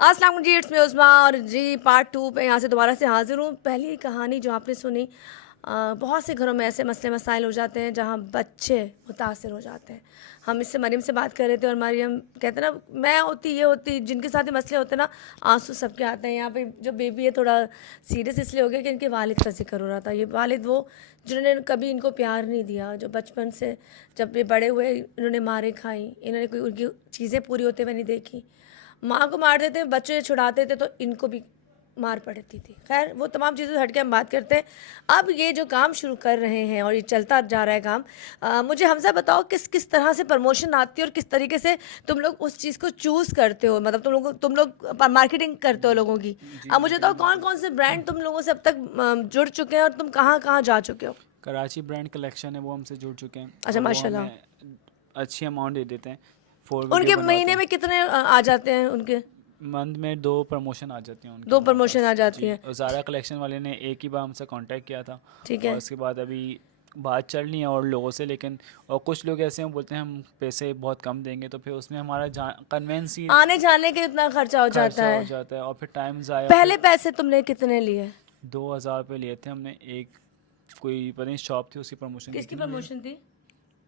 अस्सलाम वालेकुम जी, it's me उस्मा और जी पार्ट 2 पे यहाँ से दोबारा से हाज़िर हूँ। पहली कहानी जो आपने सुनी, बहुत से घरों में ऐसे मसले मसाइल हो जाते हैं जहाँ बच्चे मुतासर हो जाते हैं। हम इससे मरियम से बात कर रहे थे और मरियम कहते ना, मैं होती ये होती जिनके साथ ये मसले होते हैं ना, आंसू सबके आते हैं। यहाँ पे जो बेबी है थोड़ा सीरियस इसलिए हो गया कि इनके वालिद का जिक्र हो रहा था। ये वालिद वो जिन्होंने कभी इनको प्यार नहीं दिया, जो बचपन से जब ये बड़े हुए इन्होंने मारे खाई, इन्होंने कोई उनकी चीज़ें पूरी होते हुए नहीं देखी। माँ को मार देते, बच्चे छुड़ाते थे तो इनको भी मार पड़ती थी। खैर वो तमाम चीज़ों से हट के हम बात करते हैं। अब ये जो काम शुरू कर रहे हैं और ये चलता जा रहा है काम, मुझे हमसे बताओ किस किस तरह से प्रमोशन आती है और किस तरीके से तुम लोग उस चीज़ को चूज़ करते हो, मतलब तुम लोग मार्केटिंग करते हो लोगों की। अब मुझे बताओ कौन कौन से ब्रांड तुम लोगों से अब तक जुड़ चुके हैं और तुम कहाँ कहाँ जा चुके हो। कराची ब्रांड कलेक्शन है वो हमसे जुड़ चुके हैं। अच्छा, और वो माशाल्लाह। हमें अच्छी अमाउंट दे देते हैं। उनके महीने में कितने आ जाते हैं उनके? मंथ में 2 प्रमोशन आ जाती हैं उनकी। 2 प्रमोशन आ जाती हैं। और ज़ारा कलेक्शन वाले ने एक ही बार हमसे कांटेक्ट किया था। ठीक है। और उसके बाद अभी बात चल रही है और लोगों से, लेकिन और कुछ लोग ऐसे हैं बोलते हैं हम पैसे बहुत कम देंगे, तो फिर उसमें हमारा कन्वेंस ही आने जाने के इतना खर्चा हो जाता हो है। जाता है और फिर टाइम ज़ाया। पहले पैसे तुमने कितने लिए? 2000 रुपये लिए थे हमने। एक कोई पता नहीं शॉप थी, उसकी प्रमोशन किसकी प्रमोशन थी?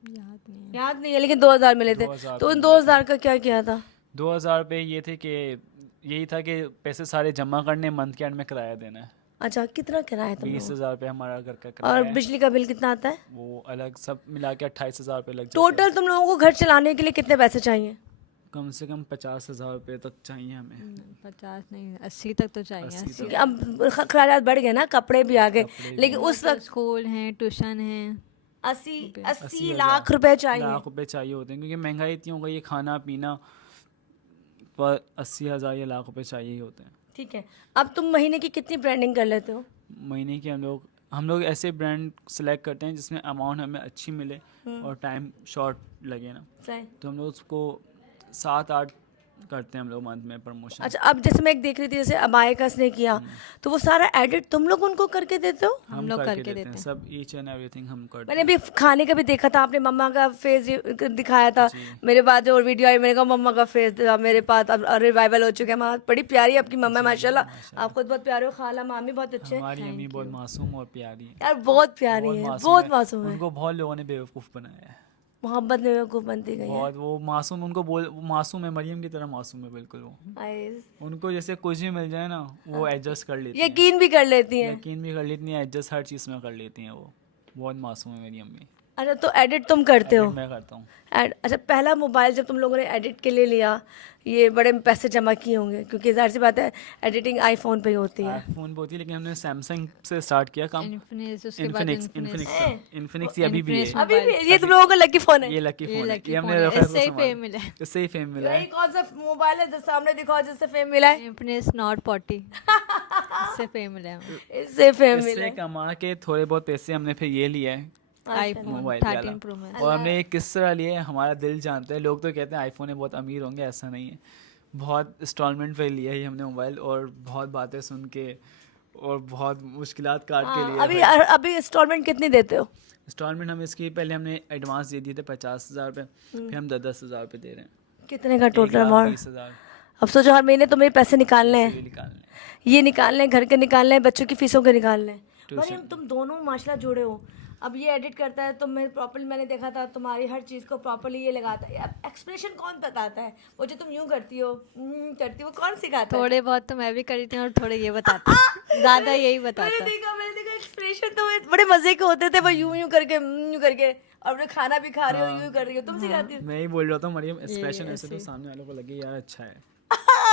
याद याद नहीं है, लेकिन 2000 मिले थे। 2000 तो उन मिले 2000 का क्या किया था? 2000 रुपये ये थे कि यही था कि पैसे सारे जमा करने, मंथ के एंड में किराया देना है। अच्छा, कितना किराया तुम लोगों 20,000 रुपये हमारा घर का का? किराया और है। बिजली का बिल कितना आता है? वो अलग सब मिला के 28,000 रुपये लग जाता टोटल तुम लोगों को घर चलाने के लिए कितने पैसे चाहिए? है। कम से कम 50,000 रुपये तक चाहिए हमें। 50 नहीं 80 तक तो चाहिए। 80 80 क्योंकि अब खर्चात बढ़ गए ना, कपड़े भी आ गए, कपड़े लेकिन भी। उस वक्त स्कूल हैं, ट्यूशन हैं। 80 80 80,000 लाख रुपए चाहिए। लाख रुपए चाहिए होते हैं, क्योंकि महंगाई इतनी हो गई है, खाना पीना पर 80,000 या लाख रुपए चाहिए ही होते हैं। ठीक है। अब तुम महीने की कितनी ब्रांडिंग कर लेते हो? महीने के हम लोग ऐसे ब्रांड सेलेक्ट करते हैं जिसमें अमाउंट हमें अच्छी मिले और टाइम शॉर्ट लगे ना, सही। तो हम लोग उसको 7-8 करते हैं हम लोग मंथ में प्रमोशन। अच्छा, अब जैसे मैं एक देख रही थी, जैसे अबायकस ने किया, तो वो सारा एडिट तुम लोग उनको करके देते हो? हम लोग करके देते हैं। सब ईच एंड एवरीथिंग हम करते मैंने अभी खाने का भी देखा था, आपने मम्मा का फेस दिखाया था। मेरे पास जो वीडियो आई, मैंने कहा मम्मा का फेस मेरे पास अब रिवाइवल हो चुका है। माँ बड़ी प्यारी है आपकी मम्मा, माशाल्लाह। आप खुद बहुत प्यारे हो, खाला मामी बहुत अच्छे हैं। हमारी अम्मी बहुत मासूम और प्यारी है। यार बहुत प्यारी है, बहुत मासूम है। उनको बहुत लोगों ने बेवकूफ़ बनाया है। मोहब्बत में बेवकूफ़ बनती गई है। बहुत वो मासूम, वो मासूम है, मरियम की तरह मासूम है बिल्कुल वो। आइस। उनको जैसे कुछ भी मिल जाए ना वो एडजस्ट कर लेती हैं। यकीन भी कर लेती हैं। यकीन भी कर लेती हैं, एडजस्ट हर चीज़ में कर लेती हैं वो। बहुत मासूम है मेरी अम्मी। अच्छा, तो एडिट तुम करते हो? मैं करता हूँ। अच्छा, पहला मोबाइल जब तुम लोगों ने एडिट के लिए लिया, ये बड़े पैसे जमा किए होंगे, क्योंकि जाहिर सी बात है एडिटिंग आईफोन पे ही होती है। आईफोन पे होती है, लेकिन हमने सैमसंग से स्टार्ट किया काम। इन्फिनिक्स, उसके बाद इन्फिनिक्स ये अभी भी है। अभी भी ये तुम लोगों का लकी फोन है? ये लकी फोन है, ये हमने फोन है। रेफरेंस इससे ही फेम मिला है। इससे ही फेम मिला है। यही कौन सा मोबाइल है जो सामने दिखाओ जिससे फेम मिला है? इन्फिनिक्स नॉट 40 इससे फेम मिला है। इससे फेम मिला इससे है। कमा के थोड़े बहुत पैसे हमने फिर ये लिया है आईफोन मोबाइल 13 प्रो मैक्स। और हमने एक किस तरह लिए हमारा दिल जानता है। लोग तो कहते हैं आईफोन है बहुत अमीर होंगे, ऐसा नहीं है। बहुत इंस्टॉलमेंट पे लिया है हमने मोबाइल, और बहुत बातें सुन के और बहुत मुश्किलात काट के लिए। अभी अभी इंस्टॉलमेंट कितनी देते हो? इंस्टॉलमेंट हम इसकी पहले हमने एडवांस दे दिए थे 50,000 रुपये, फिर हम 10,000 रुपये दे रहे हैं। कितने का टोटल अमाउंट? 20,000 अब सोचो हर महीने तुम्हें पैसे निकालने ये हैं, निकालने। ये निकालने हैं, घर के निकालने हैं, बच्चों की फीसों के निकालने हैं। मरियम, तुम दोनों माशाल्लाह जुड़े हो। अब ये एडिट करता है तो मैं प्रॉपर्ली, मैंने देखा था तुम्हारी हर चीज़ को प्रॉपर्ली ये लगाता है। अब एक्सप्रेशन कौन बताता है? वो जो तुम यूं करती हो करती हो, वो कौन सिखाता है? थोड़े बहुत तो मैं भी करी थी और थोड़े ये बताते हैं। ज़्यादा यही बताता है। मैंने देखा एक्सप्रेशन तो बड़े मजे के होते थे, वो यूं यूं करके, और जो खाना भी खा रही हो यूं कर रही हो, तुम सिखाती हो? मैं ही बोल रहा था मरियम, एक्सप्रेशन ऐसे तो सामने वालों को लगे यार अच्छा है,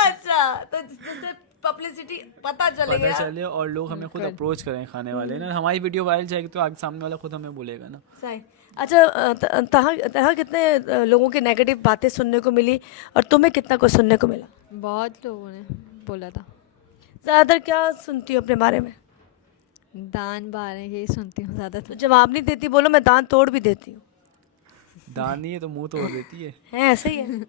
अच्छा, तो जिससे पब्लिसिटी पता चलेगा। पता चले और लोग हमें खुद अप्रोच करें खाने वाले ना। हमारी वीडियो वायरल जाएगी तो आगे सामने वाला खुद हमें बोलेगा ना। सही। अच्छा, तहा कितने लोगों की नेगेटिव बातें सुनने को मिली और तुम्हें कितना कुछ सुनने को मिला? बहुत लोगों ने बोला था। ज़्यादातर क्या सुनती हो अपने बारे में? दान बारे यही सुनती हूँ तो ज़्यादातर। जवाब नहीं देती, बोलो मैं दांत तोड़ भी देती हूँ। दान नहीं है तो मुंह तोड़ देती है। ऐसे ही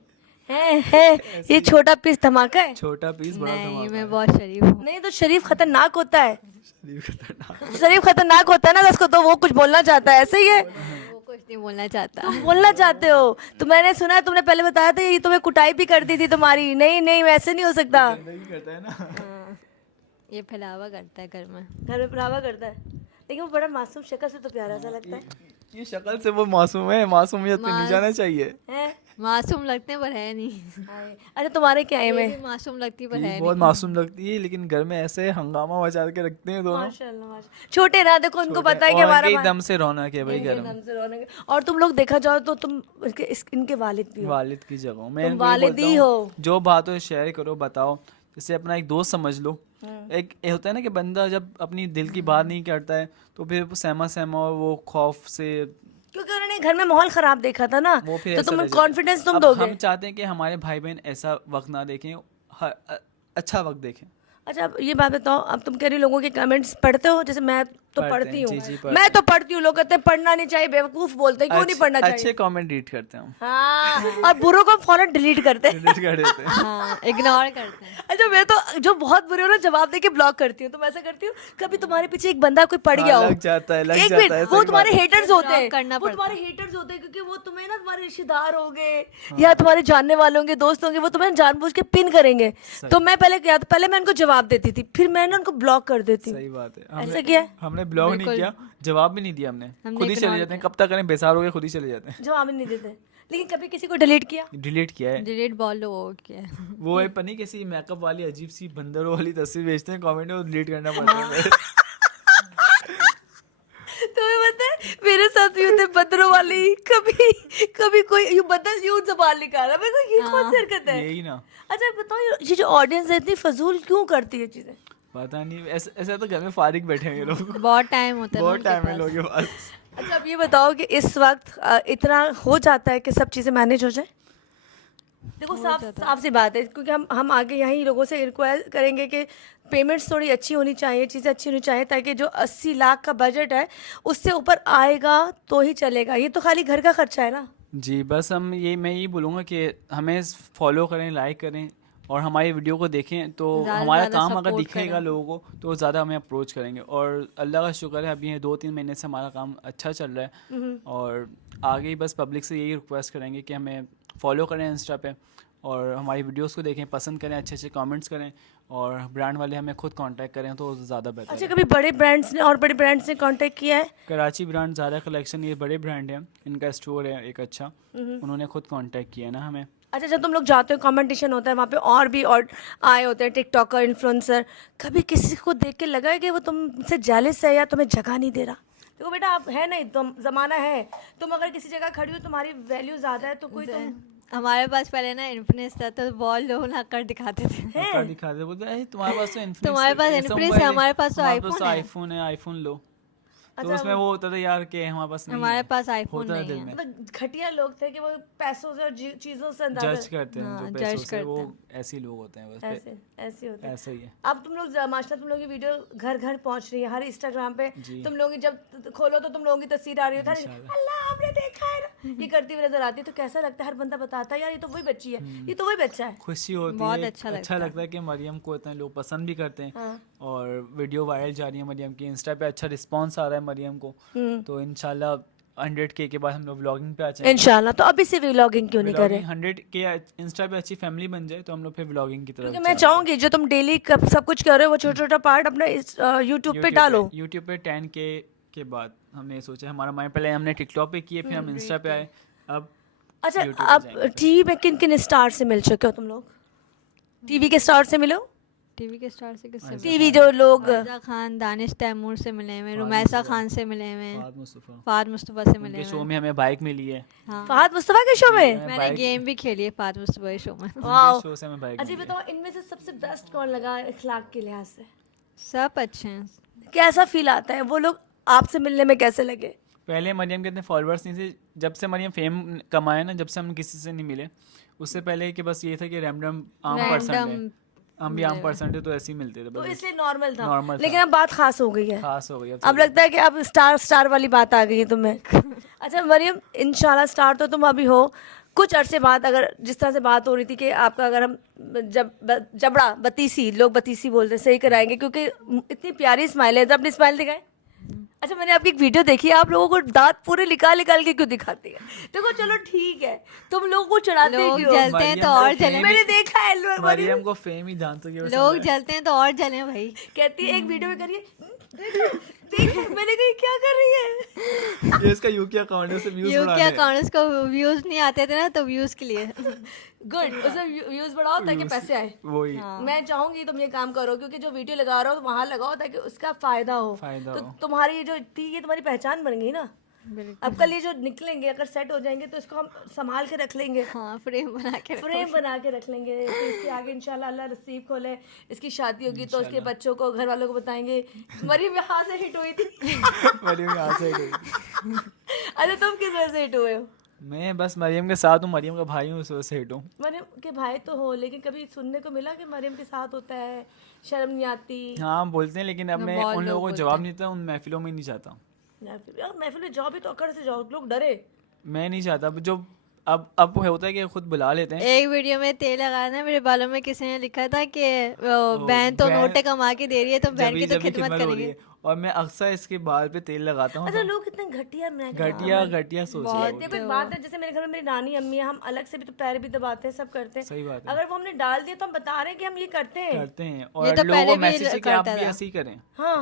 है ये छोटा पीस धमाका है। छोटा पीस बड़ा नहीं, धमाका मैं है। बहुत शरीफ हूँ। नहीं तो शरीफ खतरनाक होता है। शरीफ खतरनाक। शरीफ खतरनाक होता है ना, उसको तो वो कुछ बोलना चाहता है, ऐसे ही है। वो कुछ नहीं बोलना चाहता। तुम बोलना चाहते हो? तो मैंने सुना है तुमने पहले बताया था ये तुम्हें कुटाई भी करती थी तुम्हारी। नहीं नहीं वैसे नहीं हो सकता। नहीं करता है ना। हाँ, ये फैलावा करता है घर में। घर में परावा करता है, लेकिन वो बड़ा मासूम शक्ल से तो प्यारा सा लगता है। ये शक्ल से वो मासूम है, मासूमियत पे नहीं जाना चाहिए। हैं? मासूम लगते हैं पर है नहीं। हाय। अच्छा तुम्हारे क्या एम ये है? भी मासूम लगती पर ये है बहुत नहीं। मासूम लगती है, लेकिन घर में ऐसे हंगामा मचा के रखते हैं दोनों। माशाल्लाह माशाल्लाह। छोटे ना देखो उनको पता है कि और हमारा इनके दम से रौनक है भाई इनके घर में। दम से रौनक है। और तुम लोग देखा जाओ तो तुम इनके वालिद भी हो। वालिद की जगह हूँ। मैं तुम इनको ये वालिद ही बोलता हूँ, हो। जो बात हो शेयर करो, बताओ। जैसे अपना एक दोस्त समझ लो। एक ये होता है ना कि बंदा जब अपनी दिल की बात नहीं करता है तो फिर वो सहमा सहमा और वो खौफ से क्योंकि उन्होंने घर में माहौल खराब देखा था ना, वो फिर तो ऐसा तुम रह जाता है। कॉन्फिडेंस तुम अब दोगे। हम चाहते हैं कि हमारे भाई बहन ऐसा वक्त ना देखें, अच्छा वक्त देखें। अच्छा अब ये बात बताओ, अब तुम कह रही हो लोगों के कमेंट्स पढ़ते हो? जैसे मैं तो पढ़ते पढ़ती हैं, हूँ। जी, जी, पढ़ते मैं तो पढ़ती हूँ। लोग कहते हैं पढ़ना नहीं चाहिए, बेवकूफ बोलते हैं। क्यों नहीं पढ़ना अच्छे चाहिए? कमेंट रीड करते हैं हम, हाँ, और बुरों को फौरन डिलीट करते हैं। डिलीट कर देते हैं। हाँ, इग्नोर करते हैं। अच्छा मैं तो जो बहुत बुरे हो ना जवाब देके ब्लॉक करती हूँ। तुम ऐसा करती हो? कभी तुम्हारे पीछे एक बंदा कोई पड़ गया हो, लग जाता है, लग एक जाता मिनट, है, वो सही तुम्हारे बात है। हेटर्स होते हैं। ब्लॉक करना वो पड़ता तुम्हारे हेटर्स होते हैं क्योंकि वो तुम्हें ना तुम्हारे रिश्तेदार होंगे या तुम्हारे जानने वाले होंगे, दोस्त होंगे, वो तुम्हें जानबूझ के पिन करेंगे। तो मैं पहले क्या, पहले मैं उनको जवाब देती थी, फिर मैं ना उनको ब्लॉक कर देती हूँ। सही बात है। ऐसा किया है? हमने ब्लॉग नहीं किया, जवाब भी नहीं दिया हमने, खुद ही चले जाते हैं। कब तक करें, बेसार हो गए, खुद ही चले जाते हैं। जवाब ही नहीं देते। लेकिन कभी किसी को डिलीट किया? डिलीट किया है। डिलीट बोल लो वो क्या है। वो है पनी कैसी मेकअप वाली अजीब सी बंदरों वाली तस्वीर भेजते हैं कमेंट में, वो डिलीट करना पड़ता है। तुम्हें पता है मेरे साथ भी होते बदरों वाली। कभी कभी कोई यूं बदल यूं जबान निकाला, मैं कहा ये कौन सी हरकत है? यही ना, अच्छा बताओ ये जो ऑडियंस है इतनी फजूल क्यों करती है चीजें? पता नहीं, ऐसा तो घर में फारिग बैठे हैं ये लोग। बहुत टाइम होता है ना बहुत उनके टाइम है पास। लोगों के पास। अच्छा अब ये बताओ कि इस वक्त इतना हो जाता है कि सब चीज़ें मैनेज हो जाए? देखो साफ साफ सी बात है, क्योंकि हम आगे यहीं लोगों से रिक्वेस्ट करेंगे कि पेमेंट्स थोड़ी अच्छी होनी चाहिए, चीज़ें अच्छी होनी चाहिए, ताकि जो 80 लाख का बजट है उससे ऊपर आएगा तो ही चलेगा। ये तो खाली घर का खर्चा है ना। जी बस मैं यही बोलूँगा कि हमें फॉलो करें, लाइक करें और हमारी वीडियो को देखें, तो ज़्यादा से हमारा ज़्यादा काम अगर support दिखेगा करें। लोगों को तो ज़्यादा हमें अप्रोच करेंगे। और अल्लाह का शुक्र है अभी ये 2-3 महीने से हमारा काम अच्छा चल रहा है। और आगे बस पब्लिक से यही रिक्वेस्ट करेंगे कि हमें फॉलो करें इंस्टा पे और हमारी वीडियोस को देखें, पसंद करें, अच्छे अच्छे कमेंट्स करें और ब्रांड वाले हमें खुद कांटेक्ट करें तो ज़्यादा बेहतर अच्छा है। कभी बड़े ब्रांड्स ने और बड़े ब्रांड्स ने कांटेक्ट किया है? कराची ब्रांड ज़ारा कलेक्शन, ये बड़े ब्रांड हैं, इनका स्टोर है एक अच्छा, उन्होंने खुद कांटेक्ट किया ना हमें। अच्छा जब तुम लोग जाते हो, कंपटीशन होता है वहाँ पे और भी और आए होते हैं टिकटॉकर, इन्फ्लुएंसर, कभी किसी को देख के लगा है कि वो तुमसे जेलस है या तुम्हें जगह नहीं दे रहा? देखो बेटा आप है नहीं, तुम ज़माना है, तुम अगर किसी जगह खड़ी हो तुम्हारी वैल्यू ज़्यादा है तो कोई तुम हमारे पास पहले ना इन्फिनिक्स था तो बहुत लोग ना कर दिखाते थे। क्या दिखाते, बोलते हैं तुम्हारे पास तो Infinix तुम्हारे पास ऐसा Infinix मोबाइल है, हमारे पास तो हमारे iPhone है। आईफोन है, आईफोन लो। तो अच्छा, उसमें वो होता था यार कि हमारे पास नहीं हमारे है। पास आईफोन होता है नहीं दिल है। में, मतलब घटिया लोग थे कि वो पैसों से और चीज़ों से जज अंदाजा करते हैं हाँ, जो judge पैसों से, करते वो हैं। ऐसे ही लोग होते हैं बस ऐसे ऐसे होते हैं। ऐसा ही है। अब तुम लोग माशाल्लाह तुम लोगों की वीडियो घर घर पहुंच रही है, हर इंस्टाग्राम पे जी। तुम लोगों की जब खोलो तो तुम लोगों की तस्वीर आ रही है, अल्लाह आपने देखा है ना, ये करती हुई नजर आती है। तो कैसा लगता है? हर बंदा बताता है यार ये तो वही बच्ची है, ये तो वही बच्चा है। खुशी होती बहुत है, अच्छा अच्छा लगता लगता है कि मरियम को इतने लोग पसंद भी करते हैं। हाँ। और वीडियो वायरल जा रही है मरियम की, इंस्टा पे अच्छा रिस्पांस आ रहा है मरियम को। तो इंशाल्लाह 100K के बाद हम लोग व्लॉगिंग पे आ जाएंगे। इंशाल्लाह। तो अभी से व्लॉगिंग क्यों नहीं करे? 100K इंस्टा पे अच्छी फैमिली बन जाए तो हम लोग फिर व्लॉगिंग की तरफ क्योंकि मैं चाहूंगी जो तुम डेली सब कुछ कर रहे हो वो छोटा छोटा पार्ट अपने यूट्यूब पे डालो। यूट्यूब पे 10K के बाद हमने ये सोचा, हमारा माइंड पहले हमने टिकटॉक पे किए, फिर हम इंस्टा पे आए, अब अच्छा YouTube पे अब जाएंगे फिर। टीवी में किन किन स्टार से मिल चुके हो तुम लोग? टीवी के स्टार से मिलो? टीवी के स्टार से किससे मिले? टीवी जो लोग रजा खान, दानिश तैमूर से मिले हुए, रुमैसा खान से मिले हुए, फहद मुस्तफा, फाद मुस्तफा से मिले उनके शो हुए। में हमें बाइक मिली है। हाँ, फहद मुस्तफा के शो में? मैंने बाइक- गेम भी खेली है फाद मुस्तफा के शो में। वाओ। उनके शो से हमें बाइक अच्छा मिली है। बताओ इनमें से सबसे बेस्ट कौन लगा इखलाक के लिहाज से? सब अच्छे हैं। कैसा फील आता है? वो लोग आपसे मिलने में कैसे लगे? पहले मरियम के इतने फॉलोअर्स नहीं थे, जब से मरियम फेम कमाए ना, जब से हम किसी से नहीं मिले, उससे पहले कि बस ये था कि रैंडम आम पर्सन है, रैंडम हम भी आम पर्सन थे तो ऐसे ही मिलते थे तो बस। इसलिए नॉर्मल था, Normal था। लेकिन अब बात खास हो गई है। खास हो गई अब लगता है कि अब स्टार वाली बात आ गई है तुम्हें। अच्छा मरियम इंशाल्लाह स्टार तो तुम अभी हो, कुछ अरसे बाद अगर जिस तरह से बात हो रही थी कि आपका अगर हम जबड़ा बतीसी, लोग बतीसी बोलते हैं, सही कराएंगे क्योंकि इतनी प्यारी स्माइल है, तो अपनी स्माइल दिखाएं। अच्छा, मैंने आपकी एक वीडियो देखी है, आप लोगों को दांत पूरे निकाल निकाल के क्यों दिखाती है? देखो चलो ठीक है, तुम लोगों को चढ़ाते लोग क्यों? जलते हैं तो और जले। मैंने देखा है मरियम को फेम ही दांतों की वजह से लोग मिला है। जलते हैं तो और जले भाई। कहती है एक वीडियो में करिए, देखो मैंने कही क्या कर रही है? ये इसका यूके अकाउंट है, उसे व्यूज यू बढ़ाने क्या हैं। अकाउंट्स को व्यूज नहीं आते थे ना, तो व्यूज के लिए। गुड, उसमें व्यूज बढ़ाओ ताकि पैसे आए। वही मैं चाहूंगी तुम ये काम करो, क्योंकि जो वीडियो लगा रहे हो वहां लगाओ ताकि उसका फायदा हो। फायदा तो हो। तुम्हारी ये जो थी, ये तुम्हारी पहचान बन गई ना। अब कल ये जो निकलेंगे अगर सेट हो जाएंगे तो इसको हम संभाल के रख लेंगे, हाँ, फ्रेम बना के रखो। फ्रेम बना के रख लेंगे। तो इसके आगे इंशाल्लाह अल्लाह नसीब खोले, इसकी शादी होगी तो उसके बच्चों को, घर वालों को बताएंगे मरियम यहाँ से हिट हुई थी। मरियम यहाँ से गई। अरे तुम किस वजह से हिट हुए हो? मैं बस मरियम के साथ हूँ, मरियम का भाई हूँ, उस वजह से हिट हूँ। मरियम के भाई तो हो, लेकिन कभी सुनने को मिला कि मरियम के साथ होता है, शर्म नहीं आती? हाँ बोलते हैं, लेकिन अब मैं बहुत उन लोग लोगों को बोलते जवाब नहीं देता, उन महफिलों में नहीं जाता। यार महफिल में जाओ भी तो अकड़ से जाओ, लोग डरे। मैं नहीं चाहता। जो अब होता है कि खुद बुला लेते हैं। एक वीडियो में तेल लगाना मेरे बालों में किसी ने लिखा था कि बहन तो बहन- नोटे कमा के दे रही है, तो बहन की तो जभी खिदमत हो रही करेंगे। है। और मैं अक्सर इसके बाल पे तेल लगाता हूँ। अच्छा, लोग कितने घटिया घटिया सोच रहे हैं। देखो एक बात है, जैसे मेरे घर में मेरी नानी अम्मी है, हम अलग से भी तो पैर भी दबाते हैं, सब करते हैं। सही बात है। अगर वो हमने डाल दिया तो हम बता रहे हैं कि हम ये करते हैं। करते हैं ये और तो लोगों पहले को भी मैसेज है कि आप करता भी था। ऐसे ही करें, हाँ,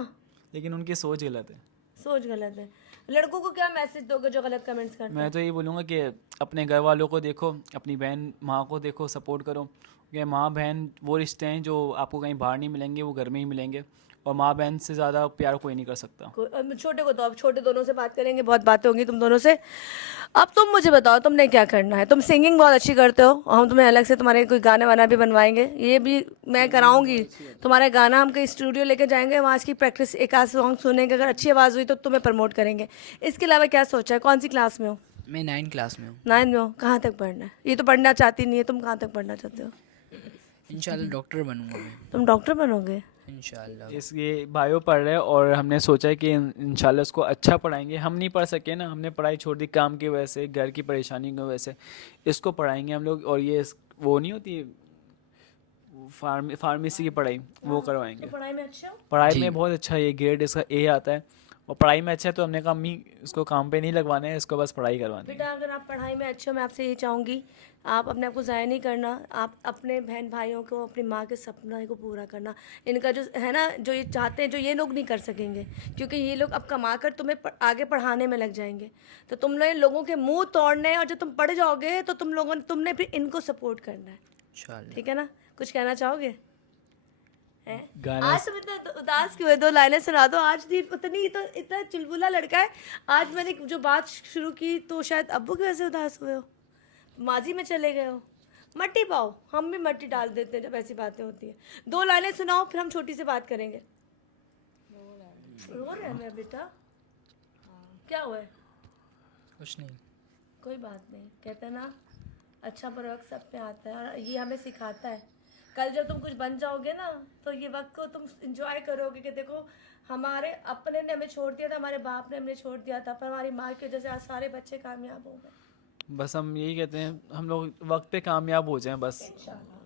लेकिन उनकी सोच गलत है। सोच गलत है। लड़कों को क्या मैसेज दोगे जो गलत कमेंट्स करते हैं? मैं तो ये बोलूँगा कि अपने घर वालों को देखो, अपनी बहन माँ को देखो, सपोर्ट करो। क्योंकि माँ बहन वो रिश्ते हैं जो आपको कहीं बाहर नहीं मिलेंगे, वो घर में ही मिलेंगे। और माँ बहन से ज़्यादा प्यार कोई नहीं कर सकता। अब छोटे को तो, अब छोटे दोनों से बात करेंगे, बहुत बातें होंगी तुम दोनों से। अब तुम मुझे बताओ तुमने क्या करना है? तुम सिंगिंग बहुत अच्छी करते हो, हम तुम्हें अलग से तुम्हारे कोई गाने वाना भी बनवाएंगे, ये भी मैं कराऊंगी। तुम्हारा गाना हम कहीं स्टूडियो लेके जाएंगे, वहाँ की प्रैक्टिस, एक आध सॉन्ग सुनेंगे, अगर अच्छी आवाज़ हुई तो तुम्हें प्रमोट करेंगे। इसके अलावा क्या सोचा है? कौन सी क्लास में हो? मैं 9 क्लास में हूँ। 9 में हो? कहाँ तक पढ़ना है? ये तो पढ़ना चाहती नहीं है, तुम कहाँ तक पढ़ना चाहते हो? इंशाल्लाह डॉक्टर बनूंगा मैं, तुम डॉक्टर बनोगे? इंशाल्लाह। इस ये बायो पढ़ रहे हैं और हमने सोचा है कि इंशाल्लाह उसको अच्छा पढ़ाएंगे। हम नहीं पढ़ सके ना, हमने पढ़ाई छोड़ दी काम की वजह से, घर की परेशानी की वजह से। इसको पढ़ाएंगे हम लोग। और ये वो नहीं होती फार्मेसी की पढ़ाई, वो करवाएंगे। पढ़ाई में अच्छा हो? पढ़ाई में बहुत अच्छा है, ये ग्रेड इसका ए आता है और पढ़ाई में अच्छा है। तो हमने कहा अम्मी इसको काम पे नहीं लगवाना है, इसको बस पढ़ाई करवानी है। बेटा अगर आप पढ़ाई में अच्छे हो, मैं आपसे ये चाहूँगी, आप अपने आप को ज़ाया नहीं करना, आप अपने बहन भाइयों को, अपनी माँ के सपना को पूरा करना। इनका जो है ना, जो ये चाहते हैं, जो ये लोग नहीं कर सकेंगे, क्योंकि ये लोग अब कमा कर तुम्हें आगे पढ़ाने में लग जाएंगे। तो तुमने लोगों के मुंह तोड़ने, और जब तुम पढ़ जाओगे तो तुमने फिर इनको सपोर्ट करना है, इंशाल्लाह। ठीक है ना? कुछ कहना चाहोगे? गाना आज तुम इतना उदास क्यों है? 2 लाइनें सुना दो। आज दी उतनी तो इतना चुलबुला लड़का है, आज मैंने जो बात शुरू की तो शायद अब्बू की वजह से उदास हुए हो, माजी में चले गए हो। मट्टी पाओ, हम भी मट्टी डाल देते हैं जब ऐसी बातें होती हैं। 2 लाइनें सुनाओ, फिर हम छोटी से बात करेंगे। रो रहे हैं बेटा? क्या हुआ है? कुछ नहीं। कोई बात नहीं, कहते हैं ना अच्छा बुरा वक्त सब पे आता है, और ये हमें सिखाता है। कल जब तुम कुछ बन जाओगे ना, तो ये वक्त को तुम इंजॉय करोगे कि देखो हमारे अपने ने हमें छोड़ दिया था, हमारे बाप ने हमें छोड़ दिया था, पर हमारी माँ की वजह से आज सारे बच्चे कामयाब हो गए। बस हम यही कहते हैं, हम लोग वक्त पे कामयाब हो जाएं, बस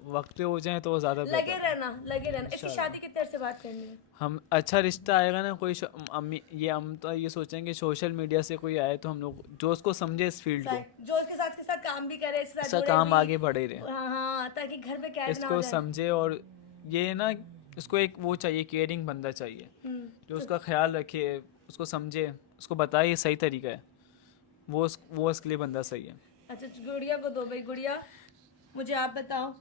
वक्त पे हो जाएं तो ज़्यादा लगे बेहतर। रहना, लगे रहना। इसकी शादी कितने देर से बात करनी है? हम अच्छा रिश्ता आएगा ना, कोई अम्मी ये हम तो ये सोचेंगे सोशल मीडिया से कोई आए तो हम लोग जो उसको समझे इस फील्ड को, जो उसके साथ काम भी करे, इसके साथ इसका जुड़े काम भी। आगे बढ़े रहे, हाँ हाँ, ताकि घर में कैद ना इसको हो जाए। समझे। और ये ना इसको एक वो चाहिए, केयरिंग बंदा चाहिए जो उसका ख्याल रखे, उसको समझे, उसको बताए ये सही तरीका है, वो उसके लिए बंदा सही है। अच्छा, गुड़िया को दो भाई। गुड़िया, मुझे आप बताओ,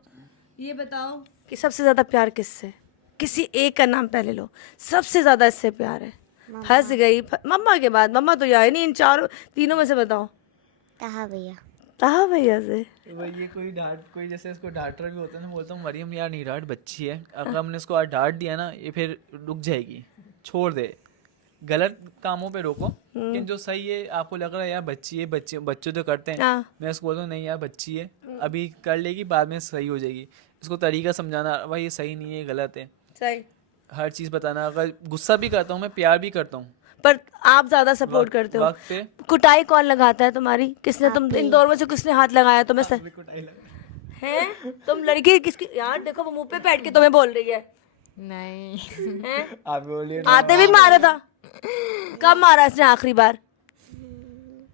ये बताओ कि सबसे ज़्यादा प्यार किससे? किसी एक का नाम पहले लो, सबसे ज़्यादा इससे प्यार है। फंस गई मम्मा के बाद, मम्मा तो यार नहीं, इन तीनों में से बताओ। ताहा भैया। ताहा भैया से? ये कोई जैसे इसको डांटर भी होता है ना, बोलता हूँ मरियम यार नहीं डांट, बच्ची है, अगर हमने इसको आज डांट दिया ना, ये फिर रुक जाएगी, छोड़ दे, गलत कामों पे रोको। लेकिन जो सही है, आपको लग रहा है यार बच्ची है, बच्चे तो करते हैं, हाँ। मैं इसको बोलता हूँ नहीं यार बच्ची है, अभी कर लेगी, बाद में सही हो जाएगी। इसको तरीका समझाना, भाई ये सही नहीं है, गलत है, सही। हर चीज़ बताना। अगर गुस्सा भी करता हूँ मैं, प्यार भी करता हूँ, पर आप ज़्यादा सपोर्ट करते हो। वक्त पे कुटाई कौन लगाता है तुम्हारी? किसने तुम इन दोनों में से किसने हाथ लगाया तुम्हें? सर कुटाई लगा। हैं तुम लड़की किसकी? यार देखो वो मुंह पे बैठ के तुम्हें बोल रही है। नहीं हैं? आप बोलिए आते भी मारा था? कब मारा इसने आखिरी बार?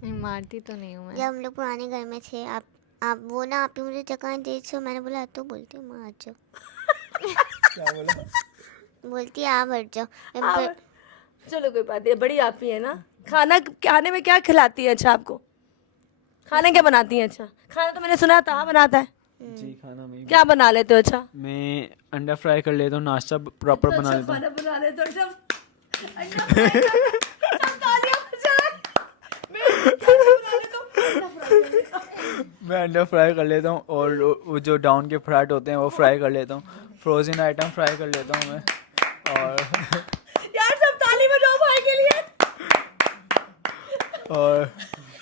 मारती तो नहीं हूँ मैं। जब हम लोग पुराने घर में थे, आप वो ना आप ही मुझे जगह दे छो, मैंने बोला तो बोलती हूँ माँ आ जाओ, क्या बोला? बोलती है आ बैठ जाओ। चलो कोई बात नहीं, बड़ी आप ही है ना। खाने में क्या खिलाती है अच्छा आपको? खाने क्या बनाती है अच्छा? खाना तो मैंने सुना था बनाता है। जी खाना में क्या बना लेते हो अच्छा? मैं अंडा फ्राई कर लेता हूँ, नाश्ता प्रॉपर बना लेता हूँ। खाना बना लेते हो सब? अंडा फ्राई कर- सब तालियां बजाएं। मैं खाना बना लेता हूँ, अंडा फ्राई कर लेता हूँ। मैं अंडा फ्राई कर लेता हूँ और वो जो डाउन के फ्राइड होते हैं वो फ्राई कर लेता हूँ। फ्रोज़न आइटम फ्राई कर लेता हूँ मैं। और यार सब ताली बजाओ भाई के लिए। और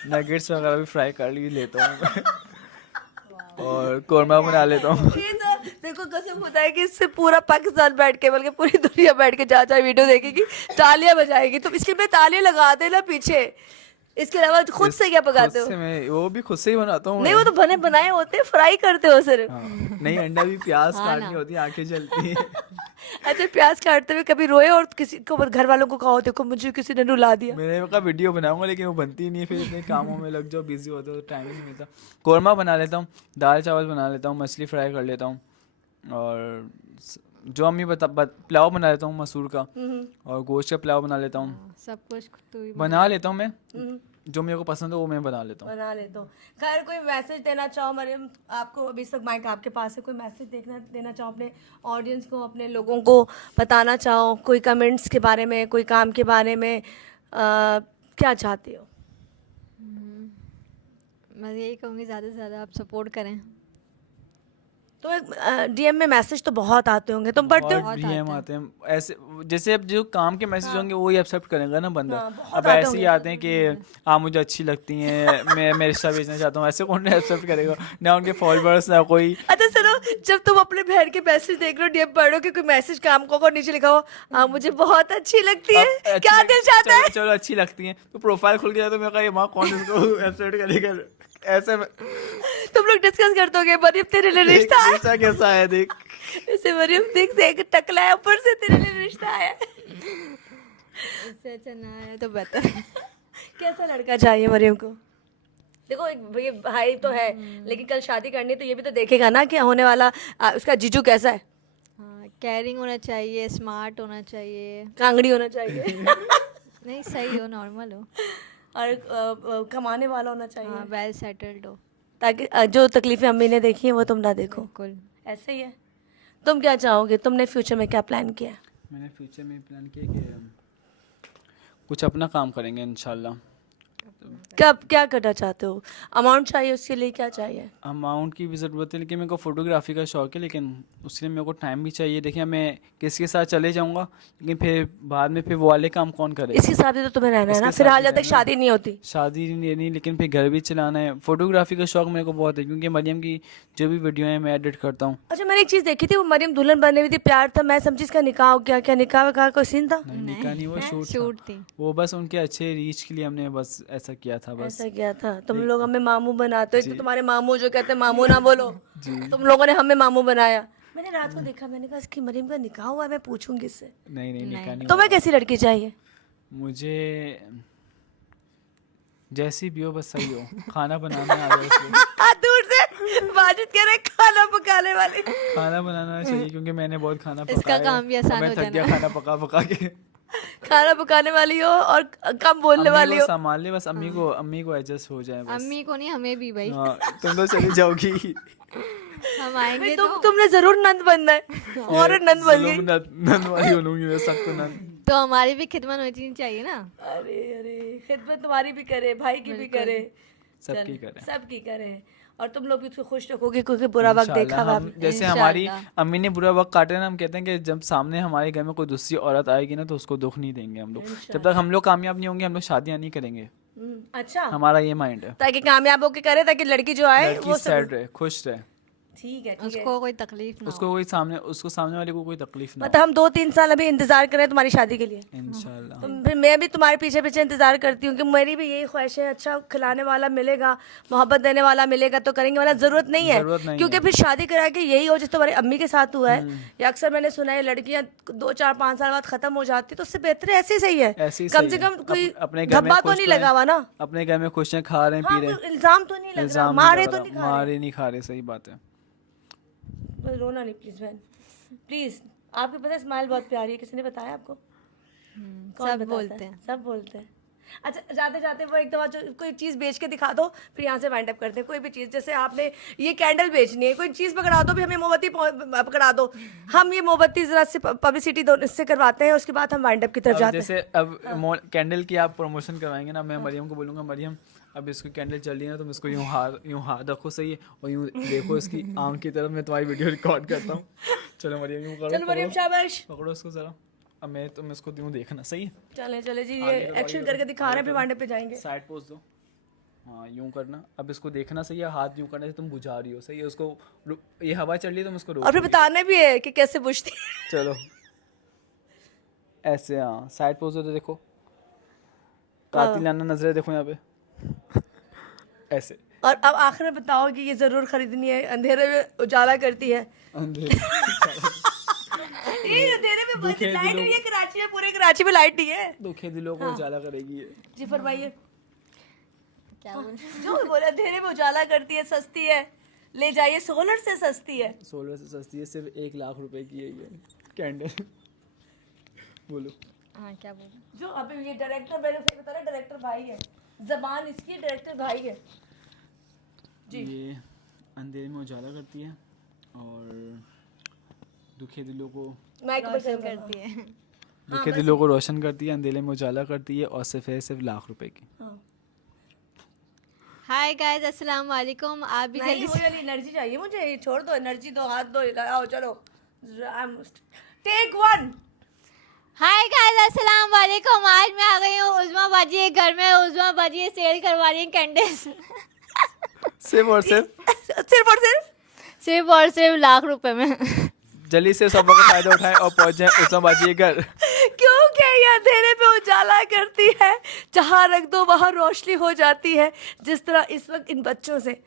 नगेट्स वगैरह भी फ्राई कर ही लेता हूँ मैं। और कौरमा बना लेता हूँ। ये तो देखो कसम खुदा है कि इससे पूरा पाकिस्तान बैठ के बल्कि पूरी दुनिया बैठ के जहाँ वीडियो देखेगी तालियां बजाएगी। तो इसके लिए तालियां लगा देना पीछे। इसके अलावा खुद से क्या पकाते हो? खुद से मैं वो भी खुद से ही बनाता हूँ। नहीं वो तो बने बनाए होते हैं, फ्राई करते हो सिर्फ। हाँ, नहीं अंडा भी प्याज काटनी होती है, आंखें जलती हैं। अच्छा प्याज काटते हुए कभी रोए और किसी को घर वालों को कहो देखो मुझे किसी ने रुला दिया? मैंने कहा वीडियो बनाऊंगा लेकिन वो बनती नहीं है, फिर इतने कामों में लग जाओ, बिजी होते हो तो टाइम ही नहीं मिलता। कौरमा बना लेता हूँ, दाल चावल बना लेता हूँ, मछली फ्राई कर लेता हूँ और जो अम्मी पुलाव बना लेता हूँ मसूर का, और गोश्त का पुलाव बना लेता हूँ। सब कुछ तू ही बना लेता हूँ मैं, जो मेरे को पसंद है वो मैं बना लेता हूँ। बना लेते हो। खैर कोई मैसेज देना चाहो मरियम, आपको अभी तक माइक आपके पास है, कोई मैसेज देना चाहो अपने ऑडियंस को, अपने लोगों को बताना चाहो, कोई कमेंट्स के बारे में, कोई काम के बारे में, क्या चाहते हो? मैं यही कहूँगी ज़्यादा से ज़्यादा आप सपोर्ट करें। तो डीएम में मैसेज तो बहुत आते होंगे, तुम पढ़ते हो? बहुत डीएम आते हैं ऐसे, जैसे अब जो काम के मैसेज होंगे वो ही एक्सेप्ट करेगा ना बंदा। बहुत अब ऐसे ही आते हैं कि आप मुझे अच्छी लगती हैं, मैं रिश्ता भेजना चाहता हूँ, ऐसे कौन एक्सेप्ट करेगा? ना उनके फॉलोअर्स ना कोई। अच्छा सुनो, जब तुम अपने बहन के मैसेज देख रहे हो, डीएम पढ़ो कि कोई मैसेज काम को नीचे लिखा हो आप मुझे बहुत अच्छी लगती है, अब क्या दिल चाहता है? चलो अच्छी लगती हैं तो प्रोफाइल खुल गया तो मैं कहा ये माँ कौन इसको एक्सेप्ट करेगा? ऐसे में तुम लोग डिस्कस करते होगे मरियम तेरे लिए रिश्ता है, रिश्ता कैसा है देख। जैसे मरियम देख टकला है ऊपर से तेरे लिए रिश्ता है। इससे अच्छा ना है तो बेहतर है। कैसा लड़का चाहिए मरियम को? देखो ये भाई तो है लेकिन कल शादी करनी है तो ये भी तो देखेगा ना कि होने वाला उसका जीजू कैसा है। हाँ, केयरिंग होना चाहिए, स्मार्ट होना चाहिए, कांगड़ी होना चाहिए नहीं सही हो, नॉर्मल हो, और कमाने वाला होना चाहिए, हाँ वेल सेटल्ड हो। ताकि जो तकलीफें अम्मी ने देखी हैं वो तुम ना देखो। बिल्कुल। ऐसे ही है। तुम क्या चाहोगे? तुमने फ्यूचर में क्या प्लान किया है? मैंने फ्यूचर में प्लान किया कि कुछ अपना काम करेंगे इंशाल्लाह। कब क्या करना चाहते हो? अमाउंट चाहिए उसके लिए? क्या चाहिए? अमाउंट की भी ज़रूरत है लेकिन मेरे को फ़ोटोग्राफी का शौक है, लेकिन उसके लिए मेरे को टाइम भी चाहिए। देखिए मैं किसके साथ चले जाऊंगा लेकिन फिर बाद में फिर वो वाले काम कौन करेगा? इसके साथ ही तो तुम्हें रहना है ना, इसके फिलहाल साथ जब ही तक रहना है। शादी नहीं होती। शादी नहीं लेकिन फिर घर भी चलाना है। फ़ोटोग्राफी का शौक मेरे को बहुत है क्योंकि मरियम की जो भी वीडियो है मैं एडिट करता हूँ। अच्छा मैंने एक चीज़ देखी थी, वो मरियम दुल्हन बनने हुई थी, प्यार था, मैं समझी इसका निकाह हो गया। क्या निकाह का कोई सीन था? नहीं निकाह नहीं, वो शूट शूट थी। वो बस उनके अच्छे रीच के लिए हमने बस ऐसा किया था बस। ऐसा क्या था? तुम लोग हमें मामू बनाते हो, एक तो तुम्हारे मामू जो कहते हैं मामू ना बोलो, तुम लोगों ने हमें मामू बनाया। मैंने रात को देखा, मैंने कहा इसकी मरियम का निकाह हुआ है, मैं पूछूंगी इससे। नहीं निकाह नहीं। तुम्हें कैसी लड़की चाहिए? मुझे जैसी भी हो बस सही हो, खाना बनाना आ जाए उसको। दूर से माजिद कह रहे खाना पकाने वाली। खाना बनाना चाहिए क्योंकि मैंने बहुत खाना पकाया इसका काम भी आसान मैं हो थक गया खाना पका पका के। खाना पकाने वाली हो और कम बोलने वाली हो। संभाल ले बस, अम्मी को एडजस्ट हो जाए बस। अम्मी को नहीं, हमें भी भाई। हाँ, तुम तो चली जाओगी। हम आएंगे तुमने जरूर नंद बनना है और नंद बन गई। नंद वाली बनूंगी मैं, सख्त नंद। तो हमारी भी खिदमत होनी चाहिए ना। अरे खिदमत तुम्हारी भी करे, भाई की भी करे, सबकी करे, सबकी करे, और तुम लोग भी उसको खुश रखोगे क्योंकि बुरा वक्त देखा हुआ हम जैसे हमारी अम्मी ने बुरा वक्त काटे ना, हम कहते हैं कि जब सामने हमारे घर में कोई दूसरी औरत आएगी ना तो उसको दुख नहीं देंगे हम लोग। जब तक हम लोग कामयाब नहीं होंगे हम लोग शादियां नहीं करेंगे। अच्छा हमारा ये माइंड है, ताकि कामयाब होके करे, ताकि लड़की जो आए लड़की वो सैड रहे, खुश रहे। ठीक है उसको कोई तकलीफ ना उसको सामने वाले को कोई तकलीफ ना मतलब हम 2-3 साल अभी इंतजार करें तुम्हारी शादी के लिए। हो इंशाल्लाह। तो फिर मैं भी तुम्हारे पीछे पीछे इंतजार करती हूँ कि मेरी भी यही ख्वाहिश है, अच्छा खिलाने वाला मिलेगा, मोहब्बत देने वाला मिलेगा तो करेंगे, वाला जरूरत नहीं ज़रूरत है नहीं क्योंकि है। फिर शादी करा के यही हो जैसे तुम्हारी अम्मी के साथ हुआ है, या अक्सर मैंने सुना है लड़कियां 2-4-5 साल बाद खत्म हो जाती, तो उससे बेहतर है ऐसे ही सही है, ऐसे ही कम सही से है। कम कोई अपने घर में धब्बा तो खुश नहीं तो हैं। लगा हुआ ना, अपने घर में खुश हैं, खा रहे हैं, हाँ पी रहे कोई हैं। इल्जाम तो नहीं लग रहा, इल्जाम मारे नहीं तो लग नहीं रहा, खा रहे। मारे नहीं खा रहे, सही बात है। बस रोना नहीं प्लीज बहन, प्लीज। आपको पता है स्माइल बहुत प्यारी है, किसी ने बताया आपको? कौन सब बताता बोलते है? हैं। सब बोलते हैं। अच्छा जाते जाते वो एक दफा जो कोई चीज़ बेच के दिखा दो, फिर यहाँ से वाइंड अप करते हैं। कोई भी चीज़, जैसे आपने ये कैंडल बेचनी है, कोई चीज़ पकड़ा दो, भी हमें मोमबत्ती पकड़ा दो, हम ये मोमबत्ती जरा से पब्लिसिटी इससे करवाते हैं, उसके बाद हम वाइंड अप की तरफ अब जाते हैं। जैसे अब कैंडल की आप प्रमोशन करवाएंगे ना, मैं मरियम को बोलूँगा, मरियम अब इसको कैंडल चल रही है ना, तुम इसको यूँ हाथ रखो, सही है, और यूँ देखो इसकी आंख की तरफ, मैं तुम्हारी वीडियो रिकॉर्ड करता हूँ। चलो मरियम, यूँ करो, चलो मरियम शाबाश, पकड़ो इसको ज़रा। अब तुम इसको यूँ देखना, सही है, चले चले जी, ये एक्शन करके दिखा रहे हैं, फिर वाइंड अप पे जाएंगे। साइड पोज दो, हाँ यूँ करना। अब इसको देखना, सही है, हाथ यूँ करने से तुम बुझा रही हो, सही है, उसको ये हवा चल रही है, तुम उसको और फिर रोको। बताना भी है कि कैसे बुझती है। चलो ऐसे, हाँ साइड पोज दो, तो देखो कातिलाना नजरें देखो यहाँ पे, ऐसे। और अब आखिर में बताओ कि ये जरूर खरीदनी है, अंधेरे में उजाला करती है। अंधेरे ये अंधेरे में बस दुखे लाइट दिलों नहीं है कराची में, पूरे कराची में लाइट नहीं है। दुखे दिलों को उजाला करेगी ये। जी फरमाइए। क्या बोल जो बोला अंधेरे में उजाला करती है, सस्ती है, ले जाइए, सोलर से सस्ती है। सोलर से सस्ती है, सिर्फ 1 लाख रुपए की है ये कैंडल। बोलो। हाँ क्या बोल जो अभी ये डायरेक्टर, मैंने फिर बता रहा, डायरेक्टर भाई है, जबान इसकी, डायरेक्टर भाई है जी। ये अंधेरे में उजाला करती है और दुखे दिलों को रोशन करती है। दुखे दिलों को रोशन करती है, अंधेरे में उजाला करती है, और सिर्फ लाख रुपए की। हाय गाइस, अस्सलाम वालेकुम। आप भी नहीं, जल्दी वही वाली एनर्जी चाहिए मुझे, ये छोड़ दो, एनर्जी दो, हाथ दो, लगाओ, चलो टेक 1। हाय गाइस, अस्सलाम वालेकुम। आज मैं आ गई हूँ उज़मा बाजी के घर में। उज़मा बाजी सेल करवा रही है कैंडल्स सिर्फ और सिर्फ सिर्फ और सिर्फ और सिर्फ लाख रुपए में। जल्दी से सब का फायदा उठाएं और पहुंच जाएं उस्मा बाजी के घर। क्योंकि ये अंधेरे पे उजाला करती है, जहाँ रख दो वहाँ रोशनी हो जाती है, जिस तरह इस वक्त इन बच्चों से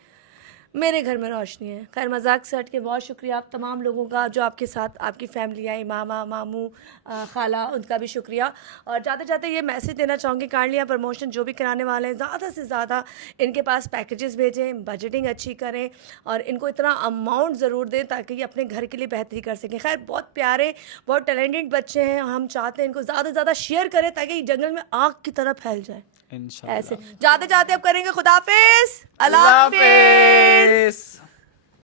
मेरे घर में रोशनी है। खैर मजाक से हट के बहुत शुक्रिया आप तमाम लोगों का जो आपके साथ, आपकी फैमिली आई, मामा मामू खाला, उनका भी शुक्रिया। और जाते जाते ये मैसेज देना चाहूँगी, काइंडली प्रमोशन जो भी कराने वाले हैं, ज़्यादा से ज़्यादा इनके पास पैकेजेस भेजें, बजटिंग अच्छी करें और इनको इतना अमाउंट ज़रूर दें ताकि ये अपने घर के लिए बेहतरी कर सकें। खैर बहुत प्यारे, बहुत टैलेंटेड बच्चे हैं, हम चाहते हैं इनको ज़्यादा से ज़्यादा शेयर करें ताकि जंगल में आग की तरह फैल जाए। इंशाल्लाह। ऐसे जाते जाते अब करेंगे खुदाफिज, अल्लाह अल्लाह हाफिज। हाफिज़।